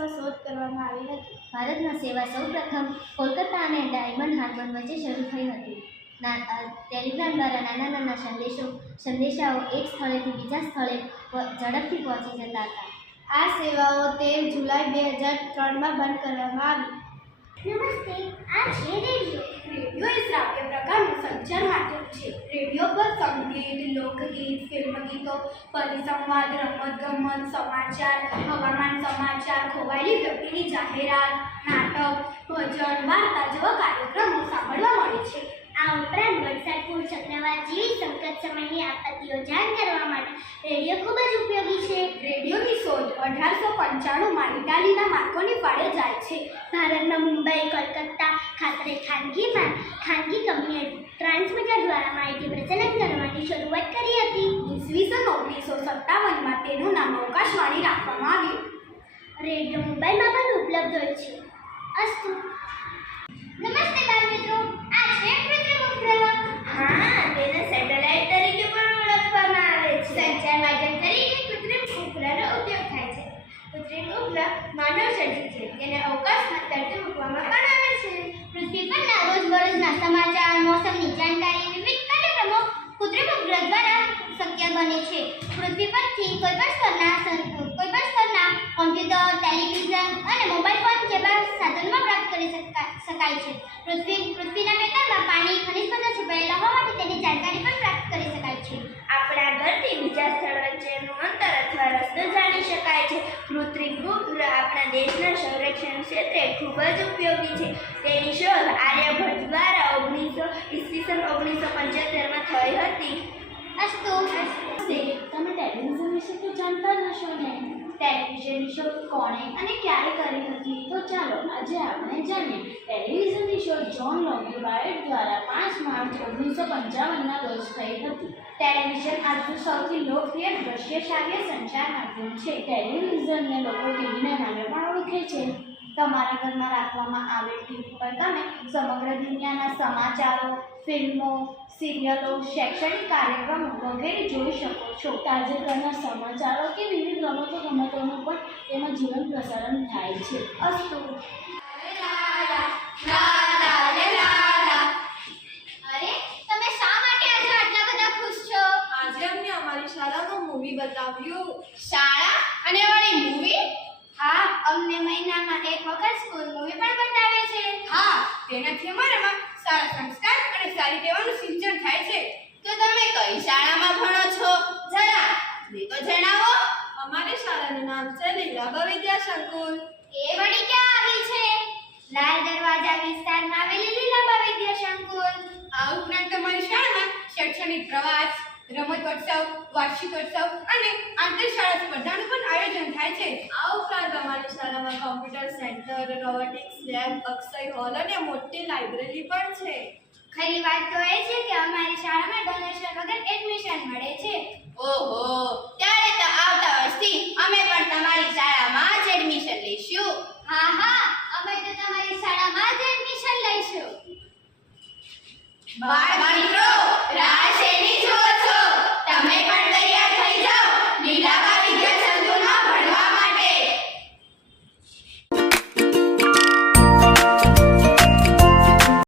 વર્ષમાં શોધ કરવામાં આવી હતી? ભારતમાં સેવા સૌપ્રથમ કોલકાતા અને ડાયમંડ હાર્બર વચ્ચે શરૂ થઈ હતી. ટેલિગ્રામ દ્વારા નાના સંદેશાઓ એક સ્થળેથી બીજા સ્થળે ઝડપથી પહોંચી જતા હતા. આ સેવાઓ 13 જુલાઈ 2003માં બંધ કરવામાં આવી. નમસ્તે, આ છે રેડિયો. રેડિયો એ શ્રાવ્ય પ્રકારનું સંચાર માધ્યમ છે. રેડિયો પર સંગીત, લોકગીત, ફિલ્મ ગીતો, પરિસંવાદ, રમતગમત, સમાચાર, હવામાન સમાચાર, ખોવાયેલી વ્યક્તિની જાહેરાત, નાટક, ભજન, વાર્તા જેવા કાર્યક્રમો સાંભળવા મળે છે. આ ઉપરાંત વરસાદ, પૂર, ચક્રવાત જેવી સંકટ સમયની આપત્તિઓ જાણ કરવા માટે રેડિયો ખૂબ જ ઉપયોગી છે. રેડિયોની શોધ 1895માં ઇટાલીના માર્કોની ફાળે જાય છે. ભારતમાં મુંબઈ, કલકત્તા ખાતે ખાનગી કંપનીએ ટ્રાન્સમીટર દ્વારા માહિતી પ્રચલન કરવાની શરૂઆત કરી હતી. ઈસવીસન 1957માં તેનું નામ અવકાશવાણી રાખવામાં આવ્યું. રેડિયો મોબાઈલમાં પણ ઉપલબ્ધ હોય છે. અસ્તુ. નમસ્તે બાળમિત્રો, આ છે કૃત્રિમ ઉપગ્રહ. હા, તેને સેટેલાઇટ તરીકે પણ ઓળખવામાં આવે છે. સંચાર માધ્યમ તરીકે કૃત્રિમ ઉપગ્રહનો ઉપયોગ થાય છે. કૃત્રિમ ઉપગ્રહ માનવસર્જિત છે. તેને અવકાશમાં તરતી મૂકવામાં પણ આવે છે. પૃથ્વી પરના રોજબરોજના સમાચાર, મોસમની જાણકારી, વિવિધ કાર્યક્રમો કૃત્રિમ ઉપગ્રહ દ્વારા શક્ય બને છે. પૃથ્વી પરથી કોઈ પણ સ્તરના કોમ્પ્યુટર, ટેલિવિઝન અને મોબાઈલ ફોન જેવા સાધનોમાં પ્રાપ્ત કરી શકાય છે. પૃથ્વીના પેટાળમાં પાણી, ખનિજ પદાર્થો છુપાયેલા હોવાથી તેની જાણકારી પણ પ્રાપ્ત કરી શકાય છે. આપણા ઘરથી બીજા સ્થળ વચ્ચેનું અંતર અથવા રસ્તો જાણી શકાય છે. કૃત્રિમ ઉપગ્રહ આપણા દેશના સંરક્ષણ ક્ષેત્રે ખૂબ જ ઉપયોગી છે. તેની શોધ આર્યભટ્ટ દ્વારા ઈસવીસન 1975માં થઈ હતી. અસ્તુ. તમે ટેલિવિઝન વિશે તો જાણતા જ હશો ને? ટેલિવિઝનની શોધ કોણે અને ક્યારે કરી હતી? તો ચાલો આજે આપણે જાણીએ. ટેલિવિઝનની શોધ જ્હોન લોગી વાયટ દ્વારા 5 માર્ચ 1955ના રોજ થઈ હતી. ટેલિવિઝન આજનું સૌથી લોકપ્રિય દ્રશ્ય શ્રાવ્ય સંચાર માધ્યમ છે. ટેલિવિઝનને લોકો ટીવીના નામે પણ ઓળખે છે. તમારા ઘરમાં રાખવામાં આવેલ ટીવી પર તમે સમગ્ર દુનિયાના સમાચારો, ફિલ્મો, સિરિયલો, શૈક્ષણિક કાર્યક્રમો વગેરે જોઈ શકો છો. તાજેતરના સમાચારો કે વિવિધ રમતોનું પણ તેમાં જીવંત પ્રસારણ થાય છે. અસ્તુ. અરે, તમે શા માટે આજે આટલા બધા ખુશ છો? આજે અમને અમારી શાળામાં મૂવી બતાવ્યું. શાળા અને વળી મૂવી? હા, અમને મહિનામાં એક વખત સ્કૂલ મૂવી પણ બતાવે છે. હા, તેનાથી અમારામાં સારા સંસ્કાર અને સારી ટેવાનું સિંચન થાય છે. તો તમે કઈ શાળામાં ભણો છો? જરા તો જણાવો. અમારી શાળાનું નામ છે લીલાબા વિદ્યા સંકુલ. એ વળી ક્યાં આવી છે? લાલ દરવાજા વિસ્તારમાં આવેલી લીલાબા વિદ્યા સંકુલ. આ ઉપરાંત અમારી શાળામાં શૈક્ષણિક પ્રવાસ, રમતોત્સવ, વાર્ષિકોત્સવ અને આંતરશાળા સ્પર્ધાનું પણ આયોજન થાય છે. આ ઉપરાંત અમારી શાળામાં computer centre, robotics lab, Akshay hall અને મોટી લાઇબ્રેરી પણ છે. ખરી વાત તો એ છે કે અમારી શાળામાં ડોનેશન વગર એડમિશન મળે છે. ઓહો, ત્યારે તો આવતા વર્ષથી અમે પણ તમારી શાળામાં જ એડમિશન લઈશું. હા, અમે તો તમારી શાળામાં જ એડમિશન લઈશું. બાળવાણી